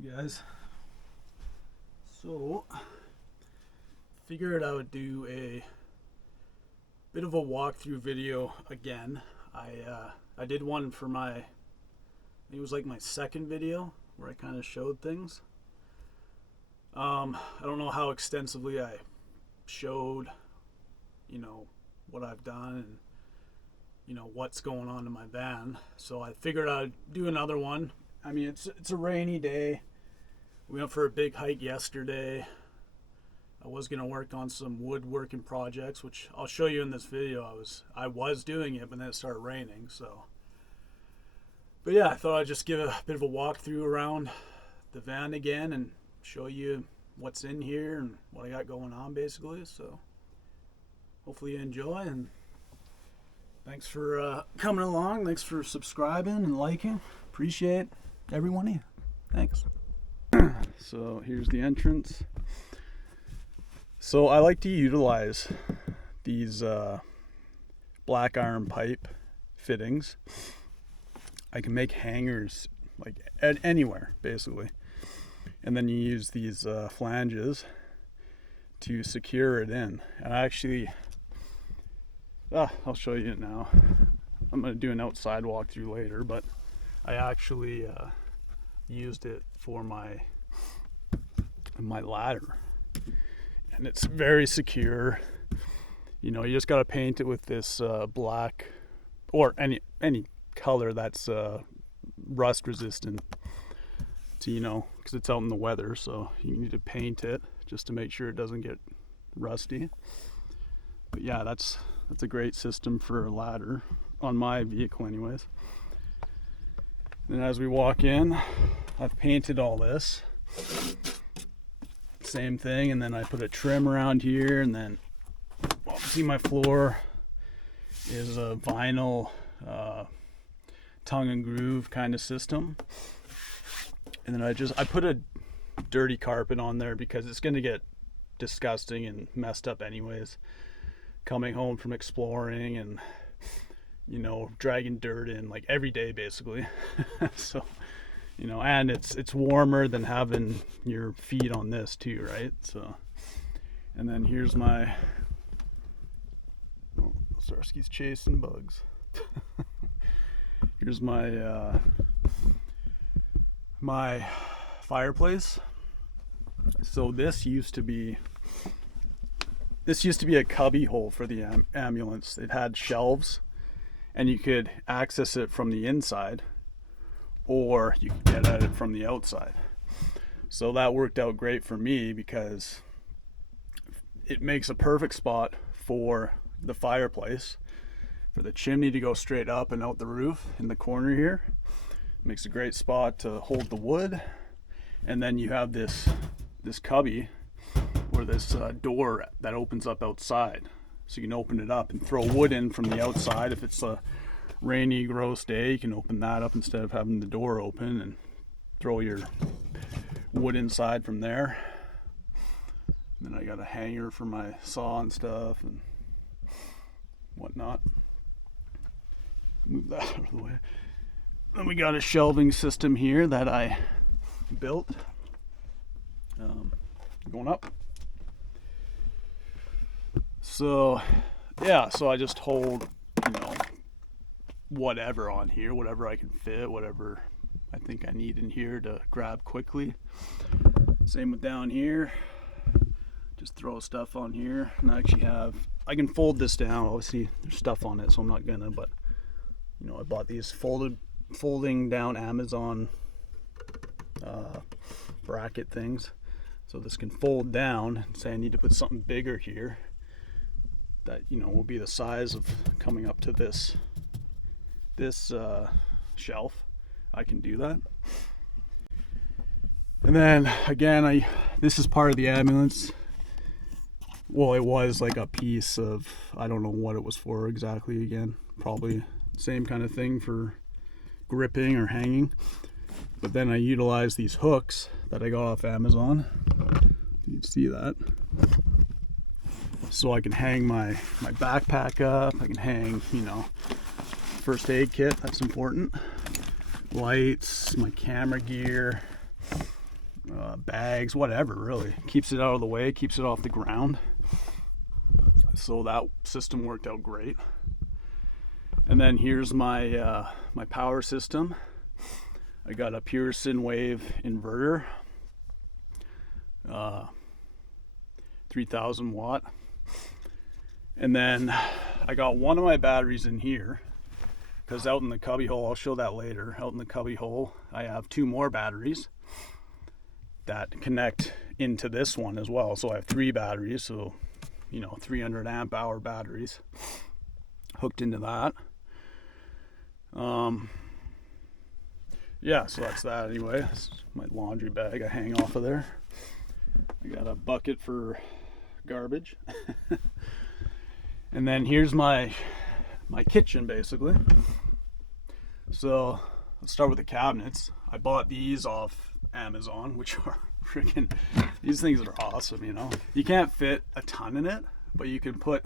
Hey guys, so figured I would do a bit of a walkthrough video again. I did one for I think it was like my second video where I kind of showed things. I don't know how extensively I showed, what I've done and what's going on in my van. So I figured I'd do another one. I mean, it's a rainy day. We went for a big hike yesterday. I was gonna work on some woodworking projects, which I'll show you in this video. I was doing it, but then it started raining. But yeah, I thought I'd just give a bit of a walkthrough around the van again and show you what's in here and what I got going on, basically. So hopefully you enjoy, and thanks for coming along. Thanks for subscribing and liking. Appreciate every one of you. Thanks. So here's the entrance. So I like to utilize these black iron pipe fittings. I can make hangers like anywhere, basically. And then you use these flanges to secure it in. And I'll show you it now. I'm going to do an outside walkthrough later, but I actually used it for my ladder. And it's very secure. You just got to paint it with this black, or any color that's rust resistant to, because it's out in the weather, so you need to paint it just to make sure it doesn't get rusty. But yeah, that's a great system for a ladder on my vehicle anyways. And as we walk in, I've painted all this. Same thing, and then I put a trim around here, and then see my floor is a vinyl tongue and groove kind of system. And then I put a dirty carpet on there because it's going to get disgusting and messed up anyways, coming home from exploring and dragging dirt in like every day basically. So and it's warmer than having your feet on this too, right? So, and then here's my Starsky's chasing bugs. Here's my my fireplace. So this used to be a cubby hole for the ambulance. It had shelves, and you could access it from the inside, or you could get at it from the outside. So that worked out great for me because it makes a perfect spot for the fireplace, for the chimney to go straight up and out the roof in the corner here. Makes a great spot to hold the wood. And then you have this cubby, or this door that opens up outside. So you can open it up and throw wood in from the outside. If it's a rainy, gross day, you can open that up instead of having the door open and throw your wood inside from there. And then I got a hanger for my saw and stuff and whatnot. Move that out of the way. Then we got a shelving system here that I built. Going up. So yeah, so I just hold whatever on here, whatever I can fit, whatever I think I need in here to grab quickly. Same with down here. Just throw stuff on here. And I can fold this down. Obviously there's stuff on it, so I'm not gonna, but I bought these folding down Amazon bracket things. So this can fold down. Say I need to put something bigger here that will be the size of coming up to this shelf. I can do that. And then again, this is part of the ambulance. Well, it was like a piece of, I don't know what it was for exactly. Again, probably same kind of thing for gripping or hanging. But then I utilized these hooks that I got off Amazon. You can see that. So I can hang my backpack up. I can hang, first aid kit, that's important. Lights, my camera gear, bags, whatever, really. Keeps it out of the way, keeps it off the ground. So that system worked out great. And then here's my my power system. I got a pure sine wave inverter, 3000 watt. And then I got one of my batteries in here, because out in the cubby hole, I'll show that later, out in the cubby hole, I have 2 more batteries that connect into this one as well. So I have 3 batteries, so 300 amp hour batteries hooked into that. Yeah, so that's that anyway. That's my laundry bag I hang off of there. I got a bucket for garbage. And then here's my kitchen, basically. So let's start with the cabinets. I bought these off Amazon, which are freaking, these things are awesome. You can't fit a ton in it, but you can put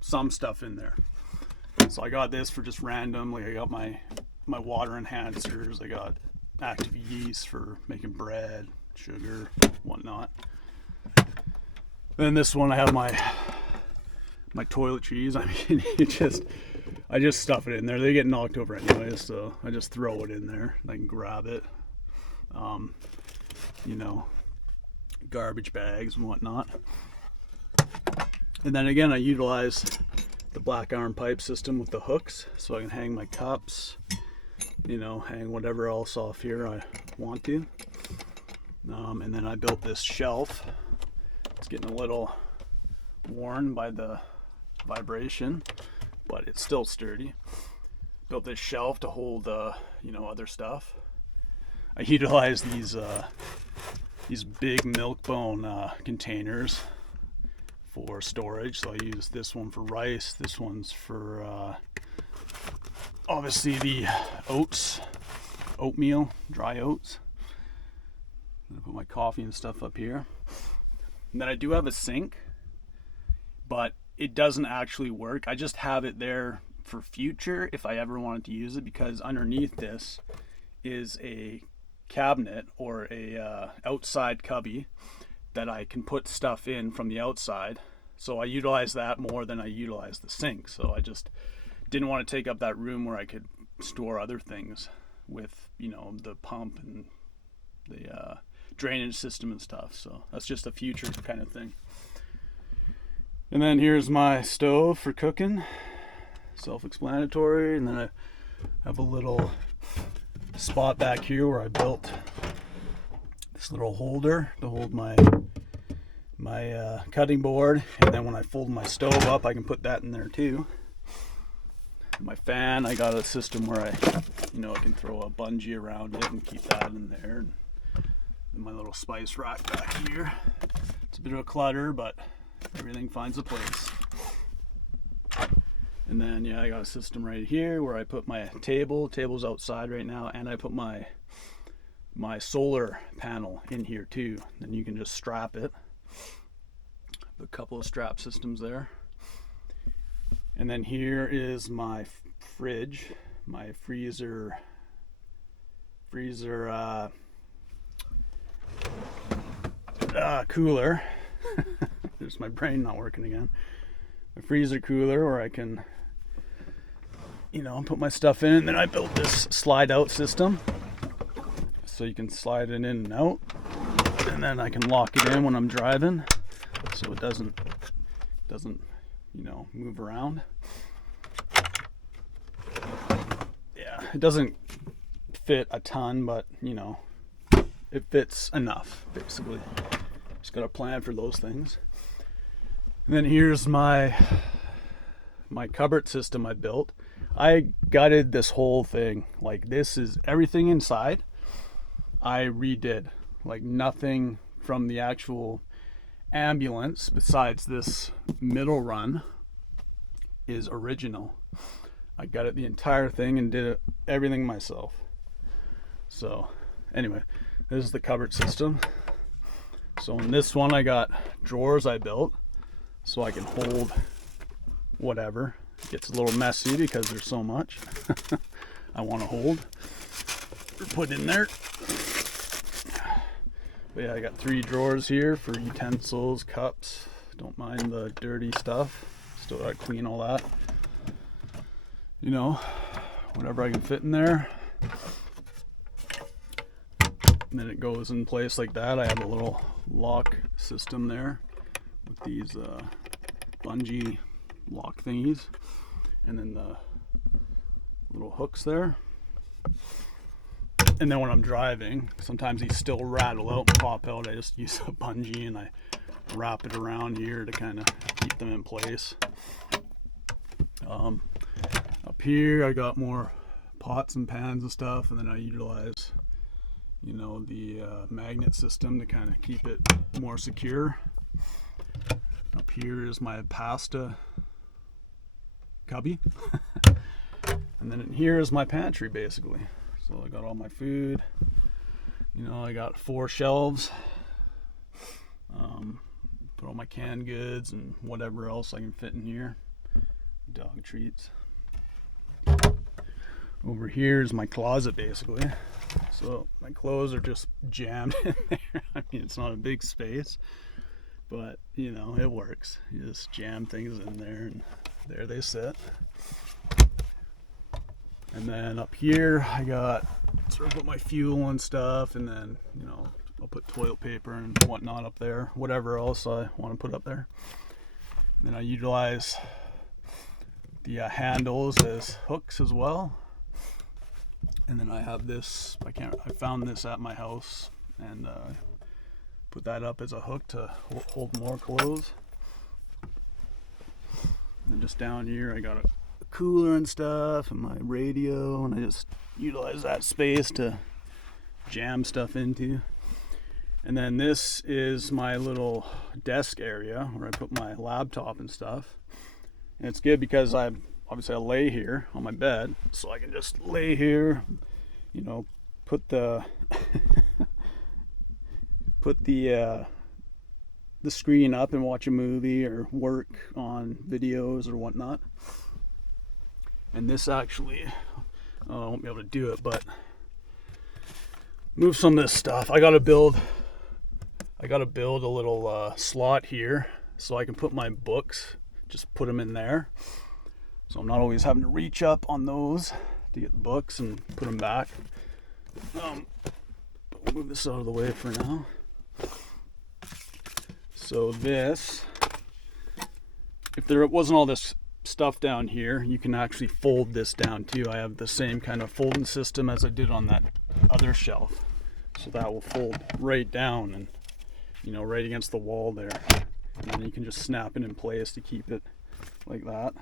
some stuff in there. So I got this for just random, like I got my water enhancers, I got active yeast for making bread, sugar, whatnot. Then this one I have my toiletries. I mean, I just stuff it in there. They get knocked over anyway, so I just throw it in there. I can grab it. Garbage bags and whatnot. And then again, I utilize the black iron pipe system with the hooks, so I can hang my cups, hang whatever else off here I want to. And then I built this shelf. It's getting a little worn by the vibration, but it's still sturdy. Built this shelf to hold other stuff. I utilize these big milk bone containers for storage. So I use this one for rice, this one's for obviously the oatmeal, dry oats. I'm gonna put my coffee and stuff up here. And then I do have a sink, but it doesn't actually work. I just have it there for future if I ever wanted to use it, because underneath this is a cabinet or a outside cubby that I can put stuff in from the outside. So I utilize that more than I utilize the sink. So I just didn't want to take up that room where I could store other things with the pump and the drainage system and stuff. So that's just a future kind of thing. And then here's my stove for cooking, self-explanatory. And then I have a little spot back here where I built this little holder to hold my cutting board. And then when I fold my stove up, I can put that in there too. My fan, I got a system where I can throw a bungee around it and keep that in there. And my little spice rack back here. It's a bit of a clutter, but everything finds a place. And then I got a system right here where I put my table's outside right now, and I put my solar panel in here too. Then you can just strap it. A couple of strap systems there. And then here is my fridge, my freezer cooler. There's my brain not working again. My freezer cooler where I can put my stuff in. And then I built this slide out system so you can slide it in and out, and then I can lock it in when I'm driving so it doesn't move around. Yeah, it doesn't fit a ton, but it fits enough, basically. Just got a plan for those things. And then here's my cupboard system I built. I gutted this whole thing. Like, this is everything inside I redid. Like, nothing from the actual ambulance besides this middle run is original. I gutted the entire thing and did everything myself. So anyway, this is the cupboard system. So in this one I got drawers I built so I can hold whatever. It gets a little messy because there's so much I want to hold or put in there. But yeah, I got 3 drawers here for utensils, cups. Don't mind the dirty stuff. Still gotta clean all that. You know, whatever I can fit in there. And then it goes in place like that. I have a little lock system there with these bungee lock thingies. And then the little hooks there. And then when I'm driving, sometimes these still rattle out and pop out. I just use a bungee and I wrap it around here to kind of keep them in place. Up here I got more pots and pans and stuff, and then I utilize, you know, the magnet system to kind of keep it more secure. Up here is my pasta cubby. And then in here is my pantry basically. So I got all my food. You know, I got 4 shelves. Put all my canned goods and whatever else I can fit in here. Dog treats. Over here is my closet basically. So my clothes are just jammed in there. I mean, it's not a big space, but you know, it works. You just jam things in there and there they sit. And then up here I got sort of my fuel and stuff, and then, you know, I'll put toilet paper and whatnot up there, whatever else I want to put up there. And then I utilize the handles as hooks as well. And then I have this, I found this at my house, and put that up as a hook to hold more clothes. And then just down here I got a cooler and stuff and my radio, and I just utilize that space to jam stuff into. And then this is my little desk area where I put my laptop and stuff. And it's good because I lay here on my bed, so I can just lay here, you know, put the screen up and watch a movie or work on videos or whatnot. And this actually, I won't be able to do it, but move some of this stuff. I gotta build a little slot here so I can put my books, just put them in there. So I'm not always having to reach up on those to get the books and put them back. We'll move this out of the way for now. So this, if there wasn't all this stuff down here, you can actually fold this down too. I have the same kind of folding system as I did on that other shelf, so that will fold right down and, you know, right against the wall there, and then you can just snap it in place to keep it like that.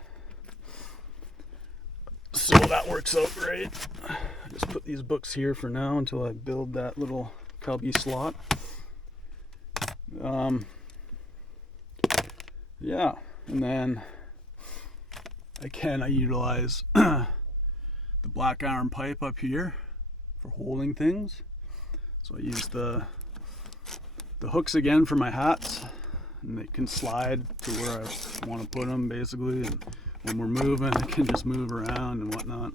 So that works out great. Just put these books here for now until I build that little cubby slot. Yeah, and then again, I utilize the black iron pipe up here for holding things. So I use the hooks again for my hats, and they can slide to where I want to put them basically. And when we're moving, I can just move around and whatnot.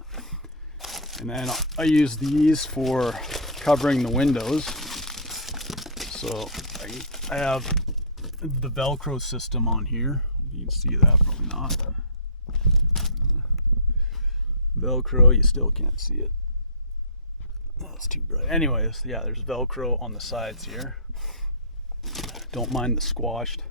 And then I use these for covering the windows. So I have the Velcro system on here. You can see that, probably not. Velcro, you still can't see it. That's too bright. Anyways, yeah, there's Velcro on the sides here. Don't mind the squashed,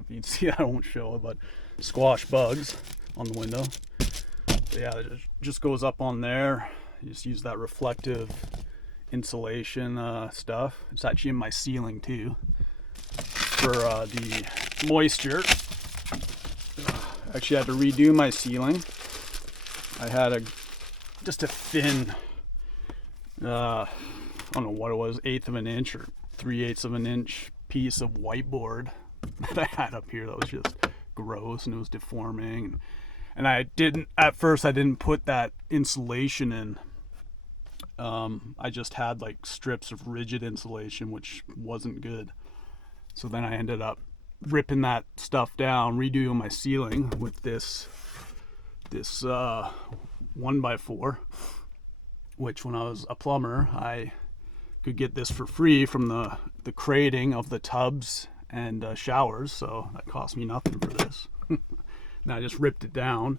if you can see, I won't show it, but squash bugs on the window. But yeah, it just goes up on there. You just use that reflective insulation stuff. It's actually in my ceiling too for the moisture. Actually, I had to redo my ceiling. I had just a thin, I don't know what it was, 1/8 of an inch or 3/8 of an inch piece of whiteboard that I had up here that was just gross and it was deforming. And at first I didn't put that insulation in. I just had like strips of rigid insulation, which wasn't good. So then I ended up ripping that stuff down, redoing my ceiling with this 1x4, which when I was a plumber I could get this for free from the crating of the tubs and showers, so that cost me nothing for this. And I just ripped it down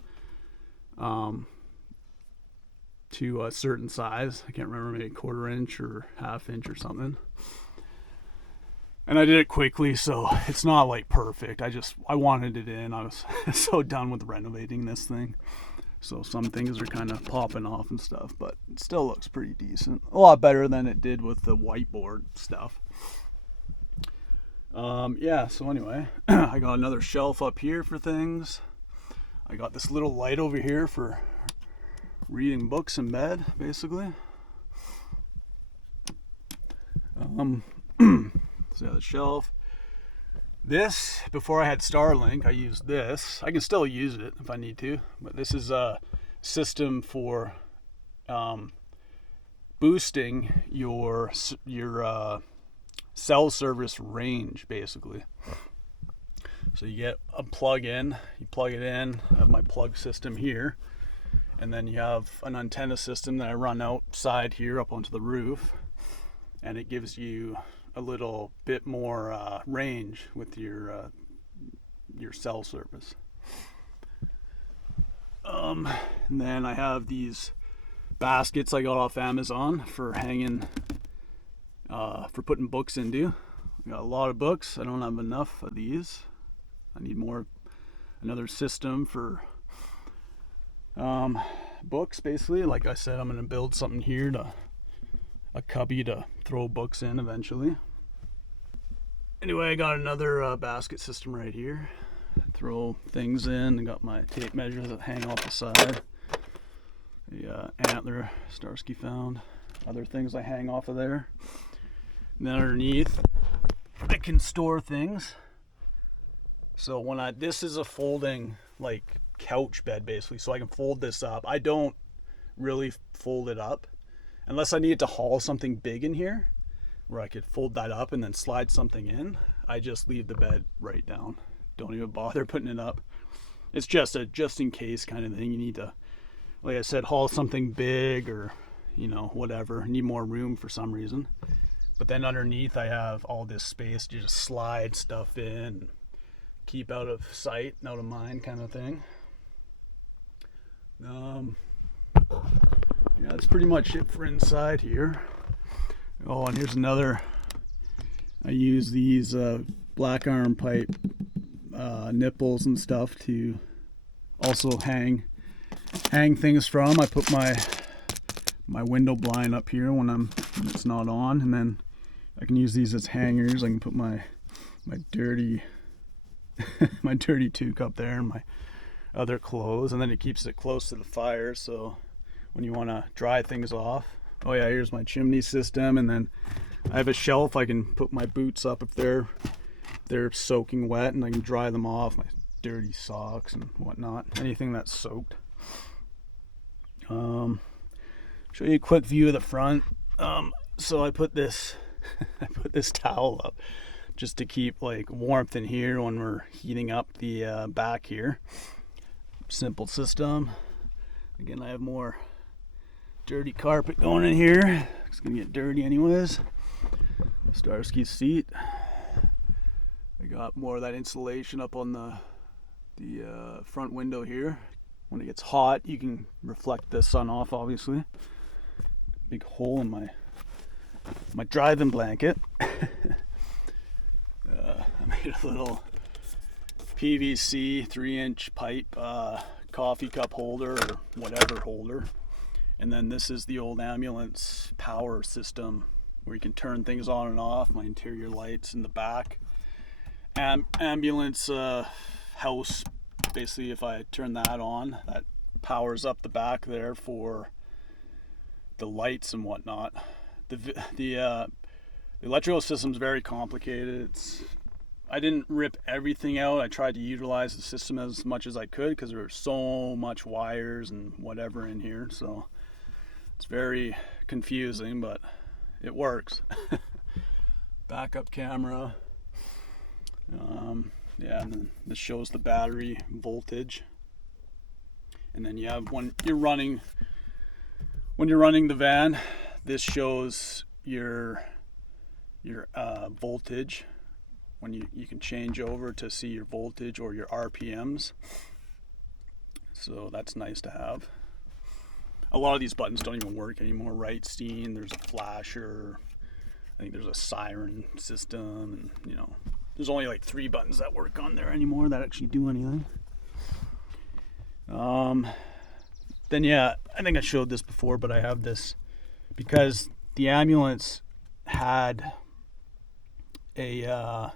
to a certain size. I can't remember, maybe 1/4 inch or 1/2 inch or something. And I did it quickly, so it's not like perfect. I wanted it in. I was so done with renovating this thing. So some things are kind of popping off and stuff, but it still looks pretty decent. A lot better than it did with the whiteboard stuff. Yeah, so anyway, I got another shelf up here for things. I got this little light over here for reading books in bed, basically. So yeah, the shelf. This, before I had Starlink, I used this. I can still use it if I need to, but this is a system for boosting your cell service range, basically. So you get a plug-in, you plug it in. I have my plug system here, and then you have an antenna system that I run outside here up onto the roof, and it gives you a little bit more range with your cell service. And then I have these baskets I got off Amazon for hanging, for putting books into. I got a lot of books. I don't have enough of these. I need more, another system for books, basically. Like I said, I'm going to build something here, a cubby to throw books in eventually. Anyway, I got another basket system right here. Throw things in. I got my tape measures that hang off the side. The antler Starsky found. Other things I hang off of there. And then underneath, I can store things. So this is a folding like couch bed basically, so I can fold this up. I don't really fold it up unless I need to haul something big in here, where I could fold that up and then slide something in. I just leave the bed right down. Don't even bother putting it up. It's just a just in case kind of thing. You need to, like I said, haul something big or, whatever. Need more room for some reason. But then underneath I have all this space to just slide stuff in, keep out of sight, out of mind kind of thing. Yeah, that's pretty much it for inside here. Oh, and here's another. I use these black iron pipe nipples and stuff to also hang things from. I put my window blind up here when it's not on, and then I can use these as hangers. I can put my dirty my dirty toque up there and my other clothes, and then it keeps it close to the fire, so when you want to dry things off. Oh yeah, here's my chimney system, and then I have a shelf I can put my boots up if they're soaking wet, and I can dry them off, my dirty socks and whatnot, anything that's soaked. Show you a quick view of the front. So I put this towel up just to keep like warmth in here when we're heating up the back here. Simple system. Again, I have more dirty carpet going in here. It's gonna get dirty anyways. Starsky's seat. I got more of that insulation up on the front window here. When it gets hot, you can reflect the sun off, obviously. Big hole in my driving blanket. I made a little PVC 3-inch pipe coffee cup holder or whatever holder. And then this is the old ambulance power system where you can turn things on and off. My interior lights in the back. Ambulance house, basically, if I turn that on, that powers up the back there for the lights and whatnot. The electrical system is very complicated. I didn't rip everything out. I tried to utilize the system as much as I could because there's so much wires and whatever in here, so it's very confusing, but it works. Backup camera. Yeah, and then this shows the battery voltage. And then you have when you're running the van, this shows your voltage when you can change over to see your voltage or your RPMs. So that's nice to have. A lot of these buttons don't even work anymore, right, Steen? There's a flasher, I think there's a siren system, and there's only like 3 buttons that work on there anymore that actually do anything. Then yeah, I think I showed this before, but I have this because the ambulance had a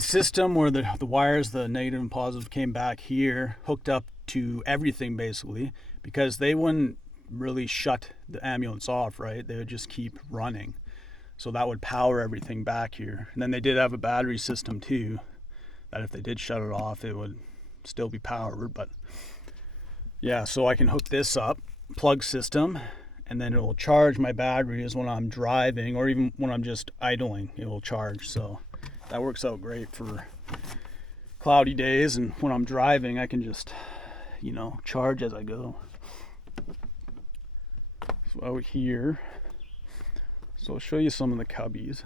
system where the wires, the negative and positive, came back here, hooked up to everything basically, because they wouldn't really shut the ambulance off, right? They would just keep running. So that would power everything back here. And then they did have a battery system too, that if they did shut it off, it would still be powered. But yeah, so I can hook this up, plug system, and then it will charge my batteries when I'm driving, or even when I'm just idling, it will charge. So that works out great for cloudy days, and when I'm driving, I can just, charge as I go. So out here, so I'll show you some of the cubbies.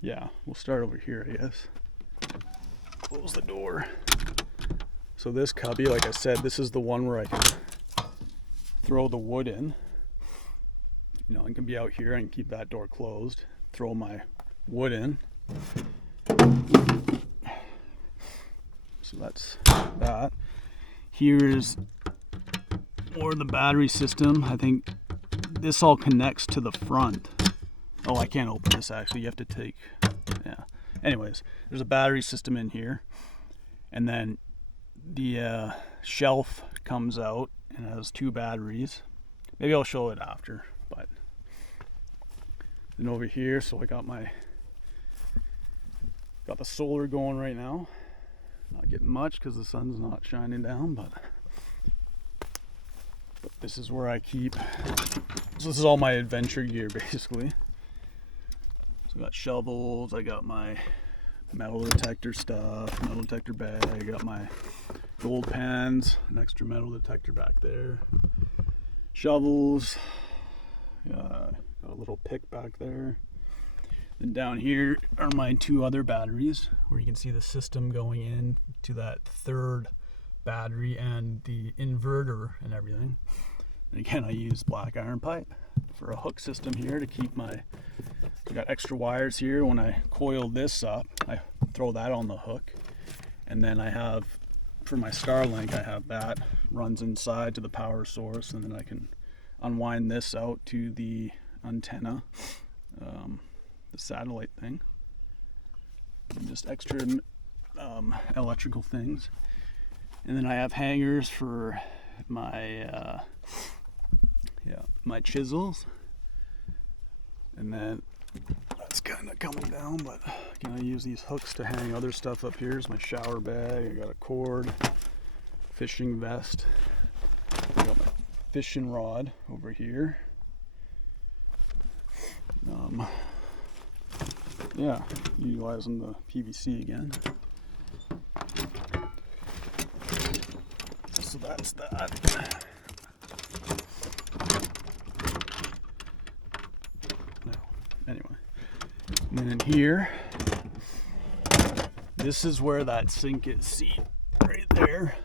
Yeah, we'll start over here, I guess. Close the door. So this cubby, like I said, this is the one where I can throw the wood in. I can be out here and keep that door closed, throw my wood in. So that's that. Here's more the battery system. I think this all connects to the front. Oh, I can't open this actually. You have to take, yeah. Anyways, there's a battery system in here. And then the shelf comes out and has 2 batteries. Maybe I'll show it after, but then over here, so I got the solar going right now. Not getting much because the sun's not shining down, but this is where I keep, so this is all my adventure gear basically. So I got shovels, I got my metal detector stuff, metal detector bag, I got my gold pans, an extra metal detector back there, shovels, got a little pick back there. Then down here are my 2 other batteries, where you can see the system going in to that 3rd battery and the inverter and everything. And again, I use black iron pipe for a hook system here to keep I got extra wires here. When I coil this up, I throw that on the hook. And then I have, for my Starlink, I have that runs inside to the power source, and then I can unwind this out to the antenna, the satellite thing. And just extra electrical things. And then I have hangers for my my chisels. And then that's kind of coming down, but again, I use these hooks to hang other stuff up here. Here's my shower bag. I got a cord, fishing vest. I got my fishing rod over here. Yeah, utilizing the PVC again. So that's that. No, anyway. And then in here, this is where that sink is, see, right there.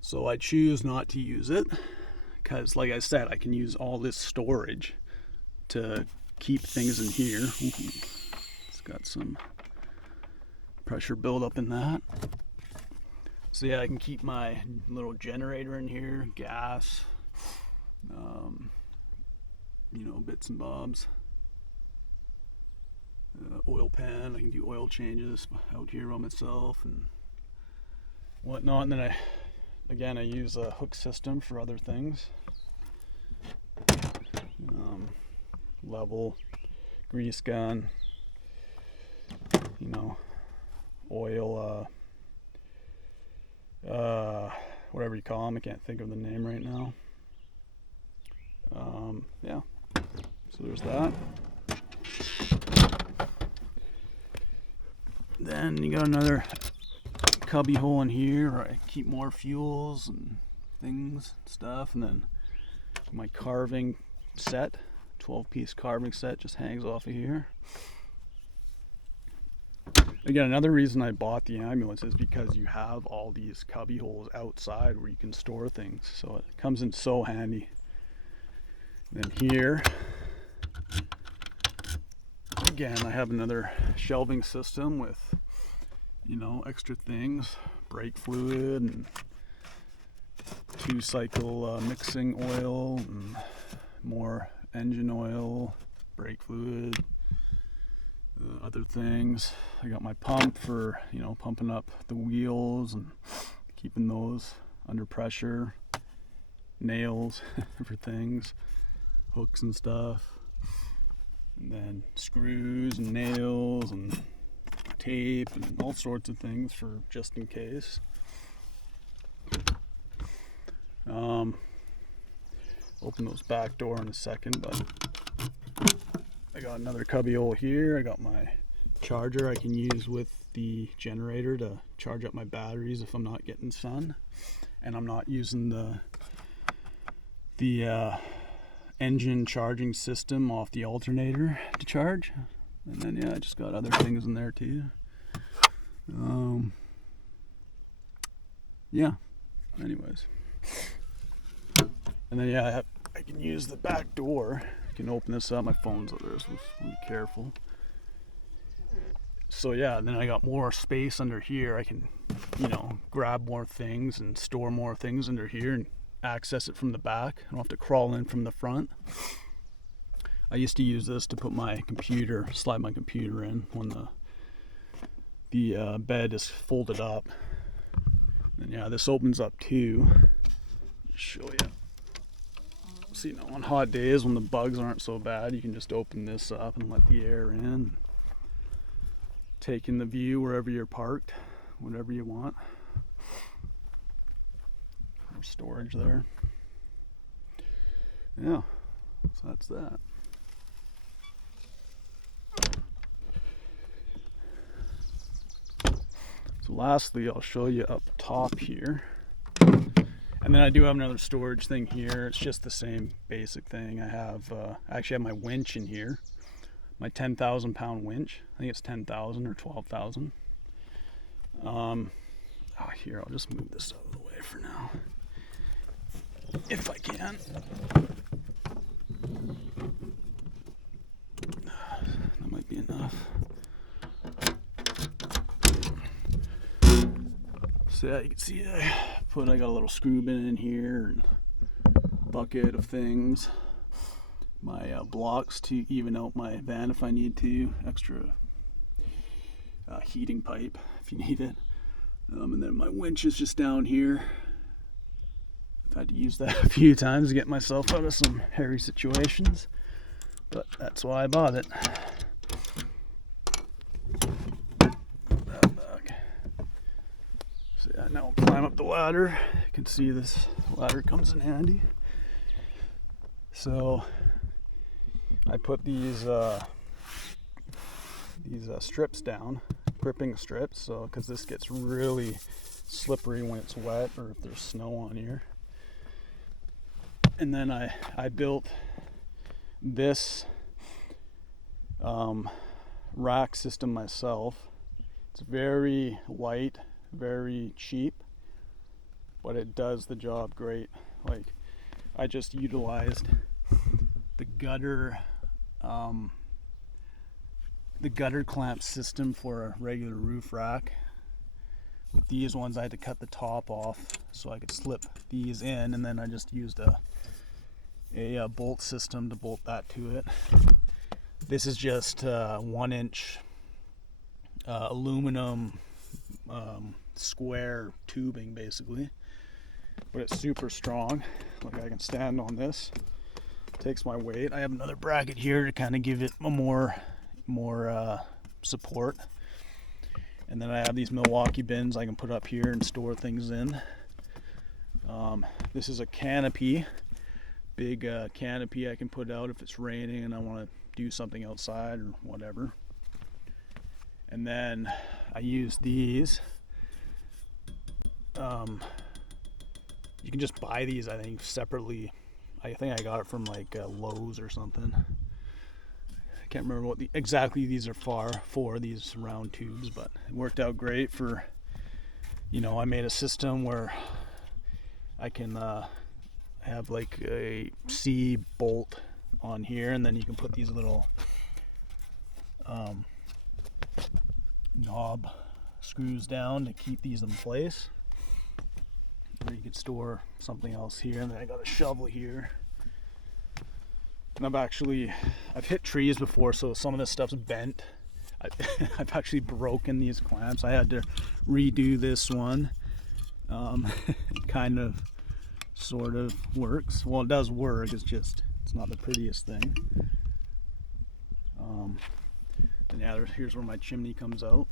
So I choose not to use it because, like I said, I can use all this storage to keep things in here. Ooh, it's got some pressure buildup in that. So yeah, I can keep my little generator in here, gas, bits and bobs. Oil pan, I can do oil changes out here on myself and whatnot. And then I use a hook system for other things. Level, grease gun, oil, whatever you call them. I can't think of the name right now. Yeah, so there's that. Then you got another cubby hole in here where I keep more fuels and things and stuff, and then my carving set, 12-piece carving set, just hangs off of here. Again, another reason I bought the ambulance is because you have all these cubby holes outside where you can store things, so it comes in so handy. And then here, again, I have another shelving system with, you know, extra things, brake fluid and 2-cycle mixing oil and more engine oil, brake fluid, other things. I got my pump for, you know, pumping up the wheels and keeping those under pressure, nails for things, hooks and stuff, and then screws and nails and tape and all sorts of things for just in case. Open those back door in a second, but I got another cubby hole here. I got my charger I can use with the generator to charge up my batteries if I'm not getting sun and I'm not using the engine charging system off the alternator to charge. And then yeah, I just got other things in there too. Yeah, anyways, and then yeah, I can use the back door. I can open this up. My phone's up there, so be careful. So yeah, then I got more space under here. I can, you know, grab more things and store more things under here and access it from the back. I don't have to crawl in from the front. I used to use this to put my computer, slide my computer in when the bed is folded up. And yeah, this opens up too. Show you. So, you know, on hot days when the bugs aren't so bad, you can just open this up and let the air in. Take in the view wherever you're parked, whatever you want. More storage there. Yeah, so that's that. So lastly, I'll show you up top here. And then I do have another storage thing here. It's just the same basic thing. I have, I actually have my winch in here. My 10,000 pound winch. I think it's 10,000 or 12,000. Here, I'll just move this out of the way for now. If I can. That might be enough. So yeah, you can see I got a little screw bin in here and bucket of things. My blocks to even out my van if I need to. Extra heating pipe if you need it. And then my winch is just down here. I've had to use that a few times to get myself out of some hairy situations. But that's why I bought it. So yeah, now I'll climb up the ladder. You can see this ladder comes in handy. So I put these strips down, gripping strips, so because this gets really slippery when it's wet or if there's snow on here. And then I built this rack system myself. It's very light, very cheap, but it does the job great. Like, I just utilized the gutter clamp system for a regular roof rack. With these ones I had to cut the top off so I could slip these in, and then I just used a bolt system to bolt that to it. This is just 1-inch aluminum square tubing basically, but it's super strong. Like, I can stand on this, takes my weight. I have another bracket here to kind of give it a more support, and then I have these Milwaukee bins I can put up here and store things in. This is a canopy, big canopy I can put out if it's raining and I want to do something outside or whatever. And then I use these You can just buy these, I think, separately. I think I got it from like Lowe's or something. I can't remember what exactly these are for, these round tubes, but it worked out great for, you know, I made a system where I can have like a C bolt on here, and then you can put these little knob screws down to keep these in place. Or you could store something else here, and then I got a shovel here. And I've hit trees before, so some of this stuff's bent. I've actually broken these clamps. I had to redo this one. It kind of sort of works. Well, it does work, it's not the prettiest thing. And yeah, here's where my chimney comes out.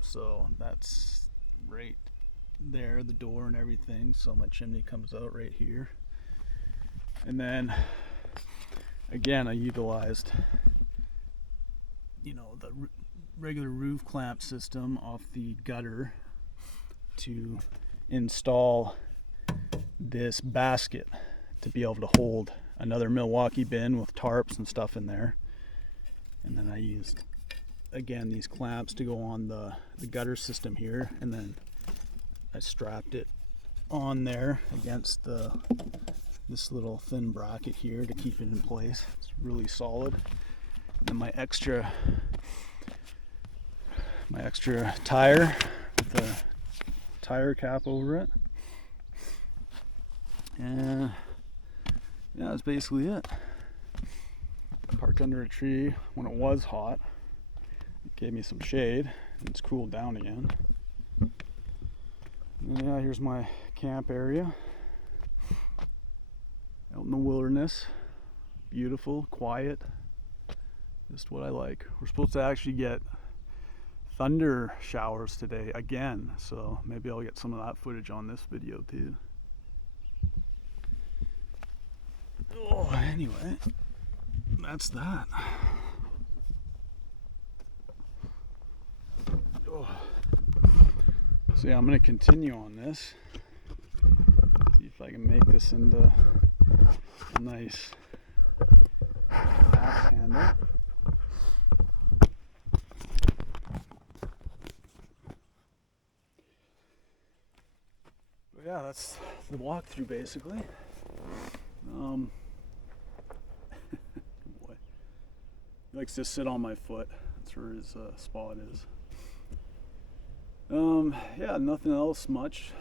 So that's right there, the door and everything. So my chimney comes out right here. And then again, I utilized, you know, the regular roof clamp system off the gutter to install this basket to be able to hold another Milwaukee bin with tarps and stuff in there. And then I used, again, these clamps to go on the gutter system here, and then I strapped it on there against this little thin bracket here to keep it in place. It's really solid. And my extra tire with the tire cap over it. And yeah, that's basically it. Parked under a tree when it was hot. It gave me some shade, and it's cooled down again. And yeah, here's my camp area. Out in the wilderness. Beautiful, quiet. Just what I like. We're supposed to actually get thunder showers today again, so maybe I'll get some of that footage on this video too. Oh, anyway, that's that. Oh. So yeah, I'm going to continue on this. See if I can make this into a nice axe handle. But yeah, that's the walkthrough basically. Good boy. He likes to sit on my foot. That's where his spot is. Yeah, nothing else much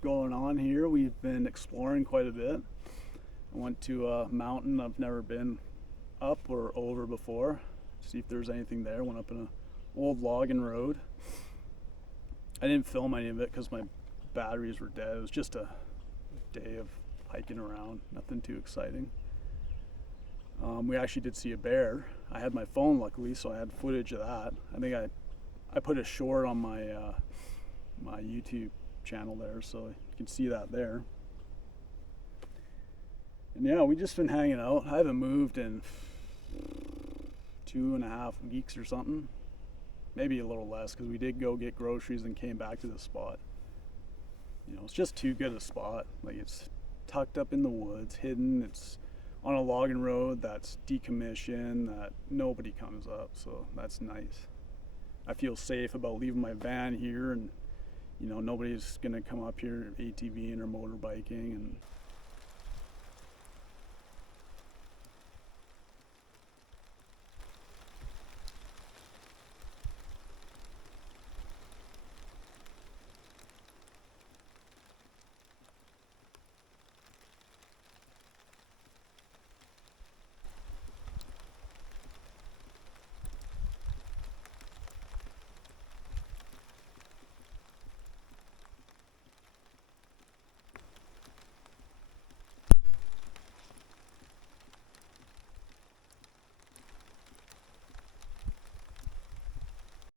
going on here. We've been exploring quite a bit. I went to a mountain I've never been up or over before, see if there's anything there. Went up an old logging road. I didn't film any of it because my batteries were dead. It was just a day of hiking around, nothing too exciting. We actually did see a bear. I had my phone luckily, so I had footage of that. I think I put a short on my my YouTube channel there, so you can see that there. And yeah, we just been hanging out. I haven't moved in 2.5 weeks or something, maybe a little less, because we did go get groceries and came back to the spot. You know, it's just too good a spot. Like, it's tucked up in the woods, hidden. It's on a logging road that's decommissioned, that nobody comes up, so that's nice. I feel safe about leaving my van here, and you know, nobody's gonna come up here ATVing or motorbiking, and